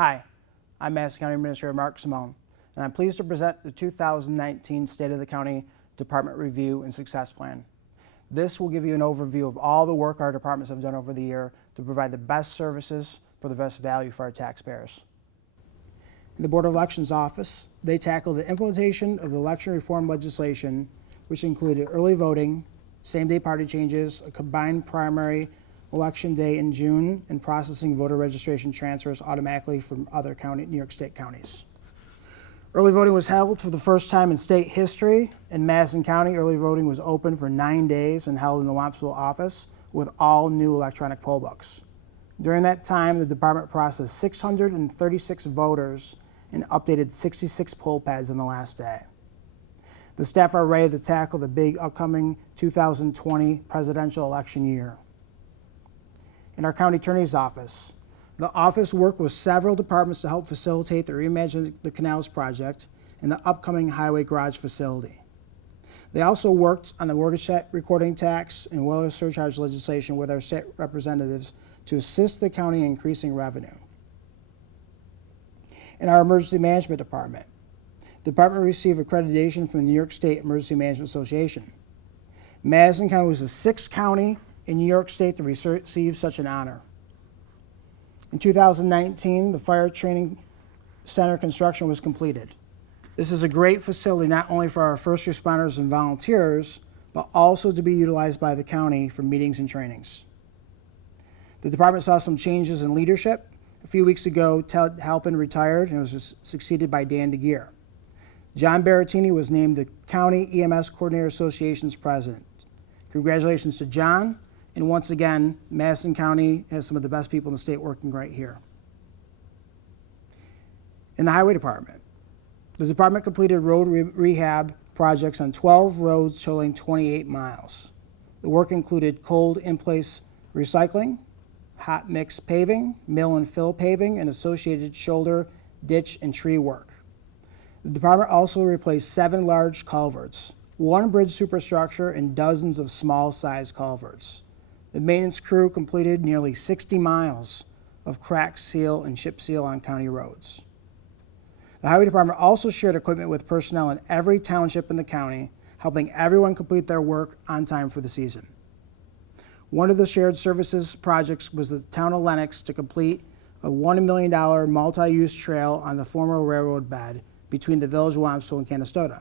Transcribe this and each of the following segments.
Hi, I'm Madison County Administrator Mark Scimone, and I'm pleased to present the 2019 State of the County Department Review and Success Plan. This will give you an overview of all the work our departments have done over the year to provide the best services for the best value for our taxpayers. In the Board of Elections office, they tackled the implementation of the election reform legislation, which included early voting, same-day party changes, a combined primary election day in June, and processing voter registration transfers automatically from other New York State counties. Early voting was held for the first time in state history. In Madison County, early voting was open for 9 days and held in the Wampsville office with all new electronic poll books. During that time, the department processed 636 voters and updated 66 poll pads on the last day. The staff are ready to tackle the big upcoming 2020 presidential election year. In our county attorney's office, the office worked with several departments to help facilitate the Reimagine the Canals project and the upcoming highway garage facility. They also worked on the mortgage recording tax and well surcharge legislation with our state representatives to assist the county in increasing revenue. In our emergency management department, the department received accreditation from the New York State Emergency Management Association. Madison County was the 6th county in New York State to receive such an honor. In 2019, the Fire Training Center construction was completed. This is a great facility not only for our first responders and volunteers, but also to be utilized by the county for meetings and trainings. The department saw some changes in leadership. A few weeks ago, Ted Halpin retired and was succeeded by Dan DeGear. John Baratini was named the County EMS Coordinator Association's president. Congratulations to John. And once again, Madison County has some of the best people in the state working right here. In the highway department, the department completed road rehab projects on 12 roads totaling 28 miles. The work included cold in-place recycling, hot mix paving, mill and fill paving, and associated shoulder, ditch, and tree work. The department also replaced 7 large culverts, 1 bridge superstructure, and dozens of small-sized culverts. The maintenance crew completed nearly 60 miles of crack seal and chip seal on county roads. The highway department also shared equipment with personnel in every township in the county, helping everyone complete their work on time for the season. One of the shared services projects was the town of Lenox to complete a $1 million multi-use trail on the former railroad bed between the village of Wampsville and Canastota.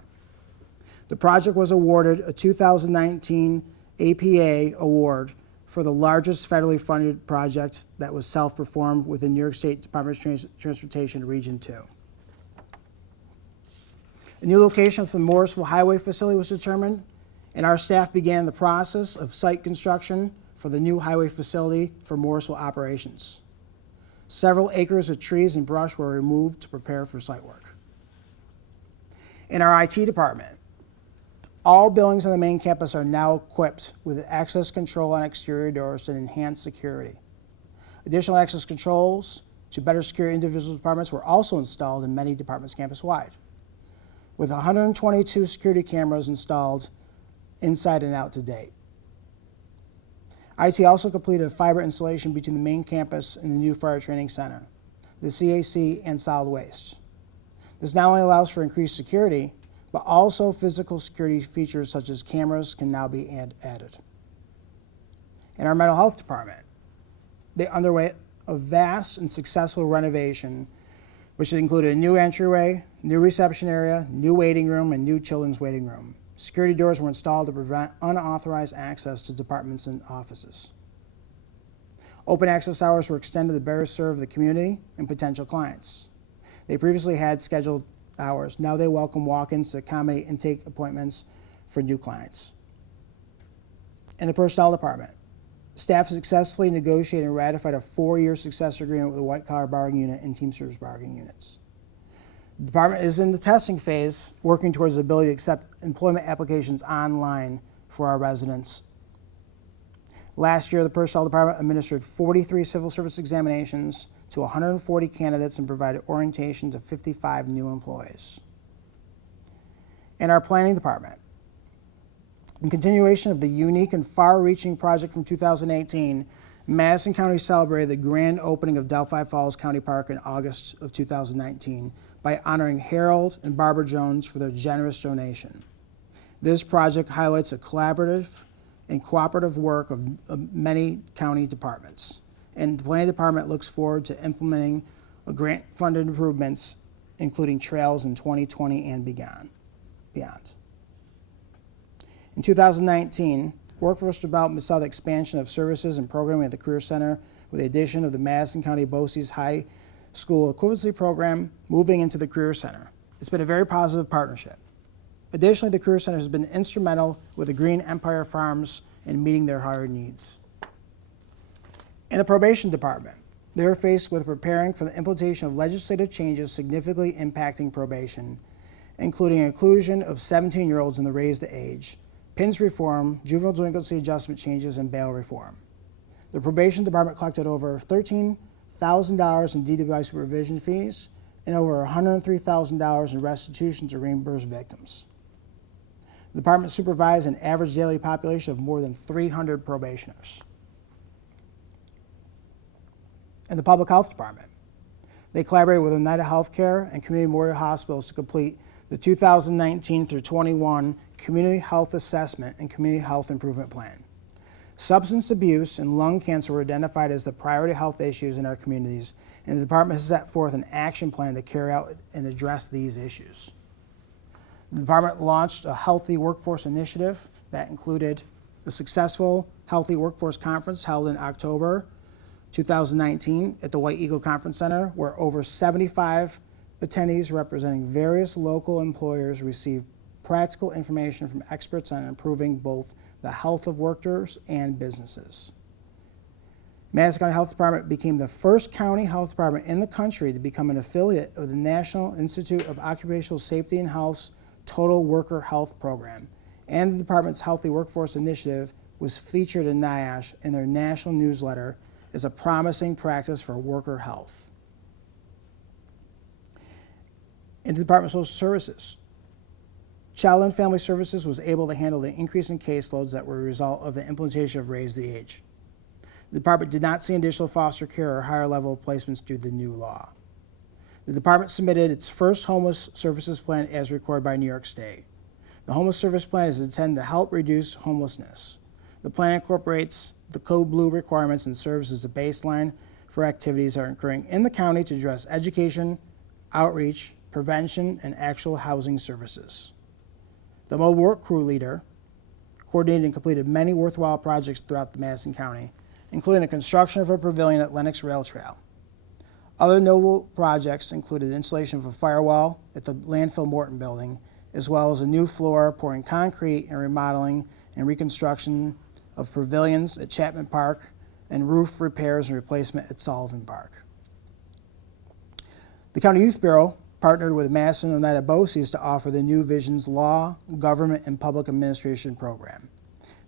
The project was awarded a 2019 APA award for the largest federally funded project that was self-performed within New York State Department of Transportation Region 2. A new location for the Morrisville Highway facility was determined, and our staff began the process of site construction for the new highway facility for Morrisville operations. Several acres of trees and brush were removed to prepare for site work. In our IT department, all buildings on the main campus are now equipped with access control on exterior doors to enhance security. Additional access controls to better secure individual departments were also installed in many departments campus-wide, with 122 security cameras installed inside and out to date. IT also completed a fiber installation between the main campus and the new Fire Training Center, the CAC, and solid waste. This not only allows for increased security, but also physical security features such as cameras can now be added. In our mental health department, they underwent a vast and successful renovation, which included a new entryway, new reception area, new waiting room, and new children's waiting room. Security doors were installed to prevent unauthorized access to departments and offices. Open access hours were extended to better serve the community and potential clients. They previously had scheduled hours. Now they welcome walk-ins to accommodate intake appointments for new clients. In the personnel department, staff successfully negotiated and ratified a 4-year successor agreement with the White Collar Bargaining Unit and Teamsters Bargaining Units. The department is in the testing phase, working towards the ability to accept employment applications online for our residents. Last year, the personnel department administered 43 civil service examinations to 140 candidates and provided orientation to 55 new employees. In our planning department, in continuation of the unique and far-reaching project from 2018, Madison County celebrated the grand opening of Delphi Falls County Park in August of 2019 by honoring Harold and Barbara Jones for their generous donation. This project highlights the collaborative and cooperative work of many county departments, and the planning department looks forward to implementing grant-funded improvements, including trails in 2020 and beyond. In 2019, workforce development saw the expansion of services and programming at the Career Center with the addition of the Madison County BOCES High School Equivalency Program moving into the Career Center. It's been a very positive partnership. Additionally, the Career Center has been instrumental with the Green Empire Farms in meeting their higher needs. In the Probation Department, they are faced with preparing for the implementation of legislative changes significantly impacting probation, including inclusion of 17-year-olds in the raised age, PINS reform, juvenile delinquency adjustment changes, and bail reform. The Probation Department collected over $13,000 in DWI supervision fees and over $103,000 in restitution to reimburse victims. The department supervised an average daily population of more than 300 probationers. In the Public Health Department, they collaborated with United Healthcare and Community Memorial Hospitals to complete the 2019 through 21 Community Health Assessment and Community Health Improvement Plan. Substance abuse and lung cancer were identified as the priority health issues in our communities, and the department has set forth an action plan to carry out and address these issues. The department launched a Healthy Workforce Initiative that included the successful Healthy Workforce Conference held in October 2019 at the White Eagle Conference Center, where over 75 attendees representing various local employers received practical information from experts on improving both the health of workers and businesses. Madison County Health Department became the first county health department in the country to become an affiliate of the National Institute of Occupational Safety and Health's Total Worker Health Program, and the department's Healthy Workforce Initiative was featured in NIOSH in their national newsletter as a promising practice for worker health. In the Department of Social Services, Child and Family Services was able to handle the increase in caseloads that were a result of the implementation of Raise the Age. The department did not see additional foster care or higher level placements due to the new law. The department submitted its first homeless services plan as required by New York State. The homeless service plan is intended to help reduce homelessness. The plan incorporates the Code Blue requirements and serves as a baseline for activities that are occurring in the county to address education, outreach, prevention, and actual housing services. The mobile work crew leader coordinated and completed many worthwhile projects throughout the Madison County, including the construction of a pavilion at Lenox Rail Trail. Other notable projects included installation of a firewall at the landfill Morton building, as well as a new floor, pouring concrete, and remodeling and reconstruction of pavilions at Chapman Park, and roof repairs and replacement at Sullivan Park. The County Youth Bureau partnered with Madison United BOCES to offer the New Visions Law, Government, and Public Administration program.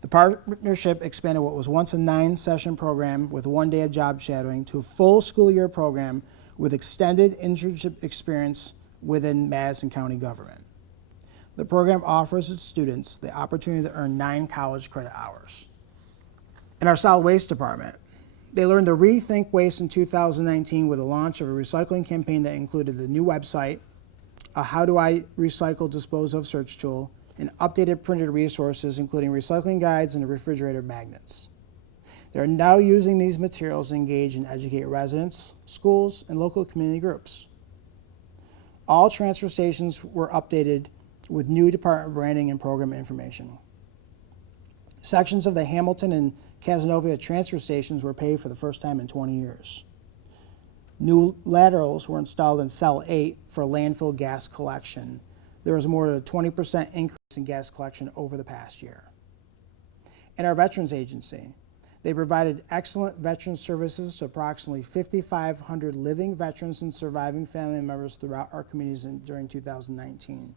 The partnership expanded what was once a 9-session program with 1 day of job shadowing to a full school year program with extended internship experience within Madison County government. The program offers its students the opportunity to earn 9 college credit hours. In our solid waste department, they learned to rethink waste in 2019 with the launch of a recycling campaign that included the new website, a How Do I Recycle Dispose Of search tool, and updated printed resources including recycling guides and refrigerator magnets. They are now using these materials to engage and educate residents, schools, and local community groups. All transfer stations were updated with new department branding and program information. Sections of the Hamilton and Casanova transfer stations were paved for the first time in 20 years. New laterals were installed in Cell 8 for landfill gas collection. There was more than a 20% increase in gas collection over the past year. In our Veterans Agency, they provided excellent veteran services to approximately 5,500 living veterans and surviving family members throughout our communities during 2019,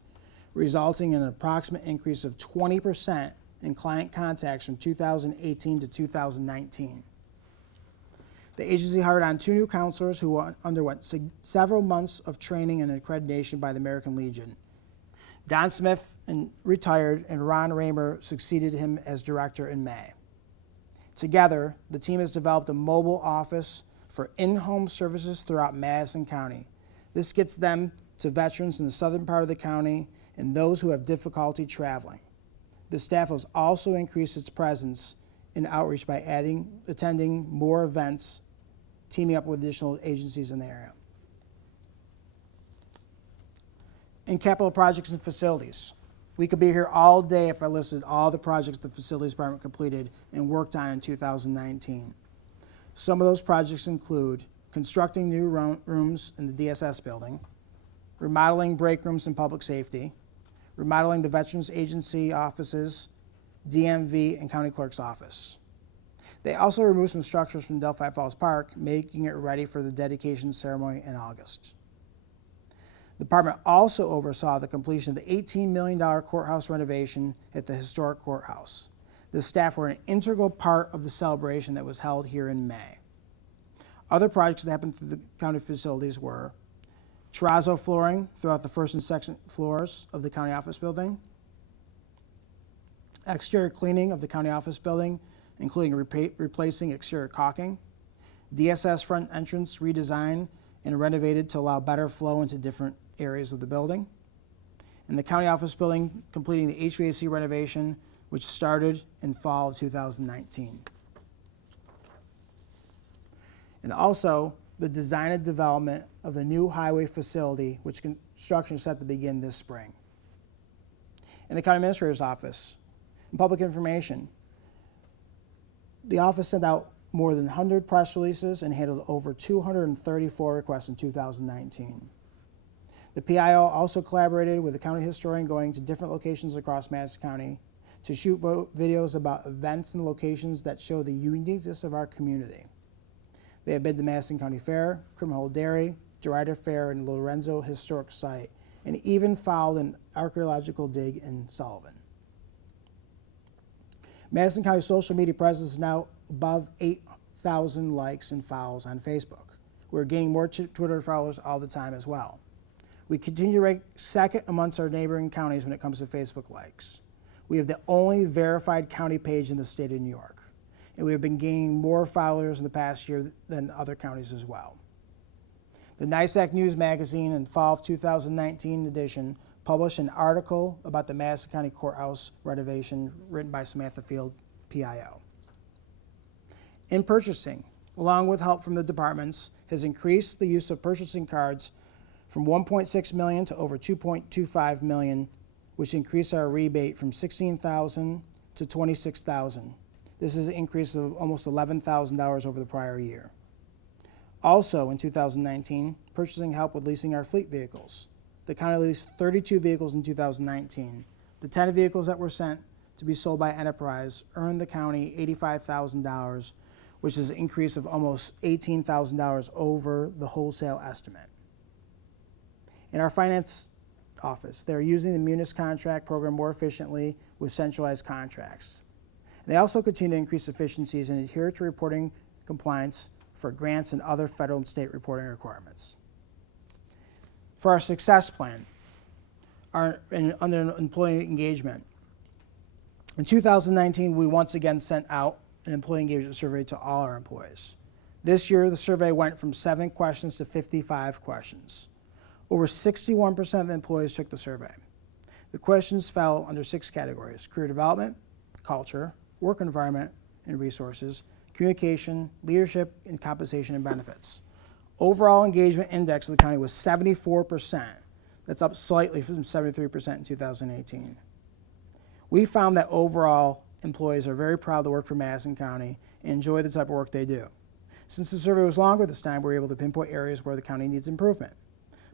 resulting in an approximate increase of 20% in client contacts from 2018 to 2019. The agency hired on 2 new counselors who underwent several months of training and accreditation by the American Legion. Don Smith retired, and Ron Raymer succeeded him as director in May. Together, the team has developed a mobile office for in-home services throughout Madison County. This gets them to veterans in the southern part of the county and those who have difficulty traveling. The staff has also increased its presence in outreach by attending more events, teaming up with additional agencies in the area. In capital projects and facilities, we could be here all day if I listed all the projects the facilities department completed and worked on in 2019. Some of those projects include constructing new rooms in the DSS building, remodeling break rooms and public safety, remodeling the Veterans Agency offices, DMV, and County Clerk's office. They also removed some structures from Delphi Falls Park, making it ready for the dedication ceremony in August. The department also oversaw the completion of the $18 million courthouse renovation at the historic courthouse. The staff were an integral part of the celebration that was held here in May. Other projects that happened through the county facilities were terrazzo flooring throughout the first and second floors of the county office building, exterior cleaning of the county office building, including replacing exterior caulking, DSS front entrance redesigned and renovated to allow better flow into different areas of the building, and the county office building completing the HVAC renovation, which started in fall of 2019. And also the design and development of the new highway facility, which construction is set to begin this spring. In the county administrator's office, in public information, the office sent out more than 100 press releases and handled over 234 requests in 2019. The PIO also collaborated with the county historian going to different locations across Madison County to shoot videos about events and locations that show the uniqueness of our community. They have been to Madison County Fair, Criminal Dairy, DeRuyter Fair, and Lorenzo Historic Site, and even followed an archaeological dig in Sullivan. Madison County social media presence is now above 8,000 likes and follows on Facebook. We're gaining more Twitter followers all the time as well. We continue to rank second amongst our neighboring counties when it comes to Facebook likes. We have the only verified county page in the state of New York, and we have been gaining more followers in the past year than other counties as well. The NYSAC News magazine in fall of 2019 edition published an article about the Madison County Courthouse renovation written by Samantha Field, PIO. In purchasing, along with help from the departments, has increased the use of purchasing cards from 1.6 million to over 2.25 million, which increased our rebate from 16,000 to 26,000. This is an increase of almost $11,000 over the prior year. Also in 2019, purchasing helped with leasing our fleet vehicles. The county leased 32 vehicles in 2019. The 10 vehicles that were sent to be sold by Enterprise earned the county $85,000, which is an increase of almost $18,000 over the wholesale estimate. In our finance office, they're using the Munis contract program more efficiently with centralized contracts. They also continue to increase efficiencies and adhere to reporting compliance for grants and other federal and state reporting requirements. For our success plan, under employee engagement, in 2019, we once again sent out an employee engagement survey to all our employees. This year, the survey went from 7 questions to 55 questions. Over 61% of the employees took the survey. The questions fell under 6 categories: career development, culture, work environment and resources, communication, leadership, and compensation and benefits. Overall engagement index of the county was 74%. That's up slightly from 73% in 2018. We found that overall employees are very proud to work for Madison County and enjoy the type of work they do. Since the survey was longer this time, we were able to pinpoint areas where the county needs improvement.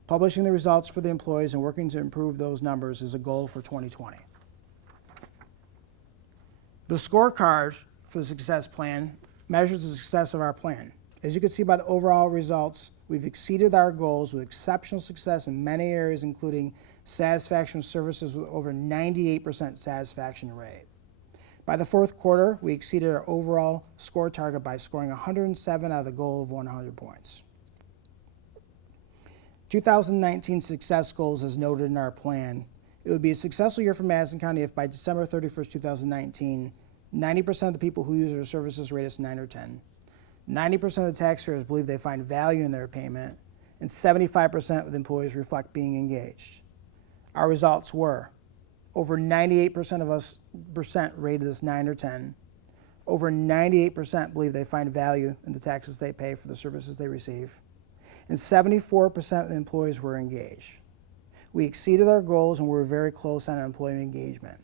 Publishing the results for the employees and working to improve those numbers is a goal for 2020. The scorecard for the success plan measures the success of our plan. As you can see by the overall results, we've exceeded our goals with exceptional success in many areas, including satisfaction services with over 98% satisfaction rate. By the fourth quarter, we exceeded our overall score target by scoring 107 out of the goal of 100 points. 2019 success goals as noted in our plan. It would be a successful year for Madison County if by December 31st, 2019, 90% of the people who use our services rate us 9 or 10. 90% of the taxpayers believe they find value in their payment, and 75% of the employees reflect being engaged. Our results were over 98% of us rated us 9 or 10. Over 98% believe they find value in the taxes they pay for the services they receive. And 74% of the employees were engaged. We exceeded our goals and we were very close on employee engagement.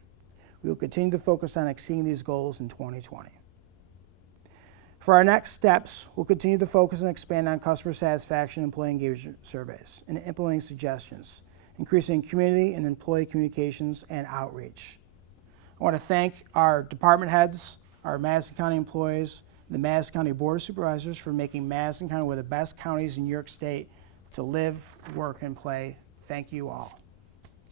We will continue to focus on exceeding these goals in 2020. For our next steps, we'll continue to focus and expand on customer satisfaction and employee engagement surveys and implementing suggestions, increasing community and employee communications and outreach. I want to thank our department heads, our Madison County employees, the Madison County Board of Supervisors for making Madison County one of the best counties in New York State to live, work, and play. Thank you all.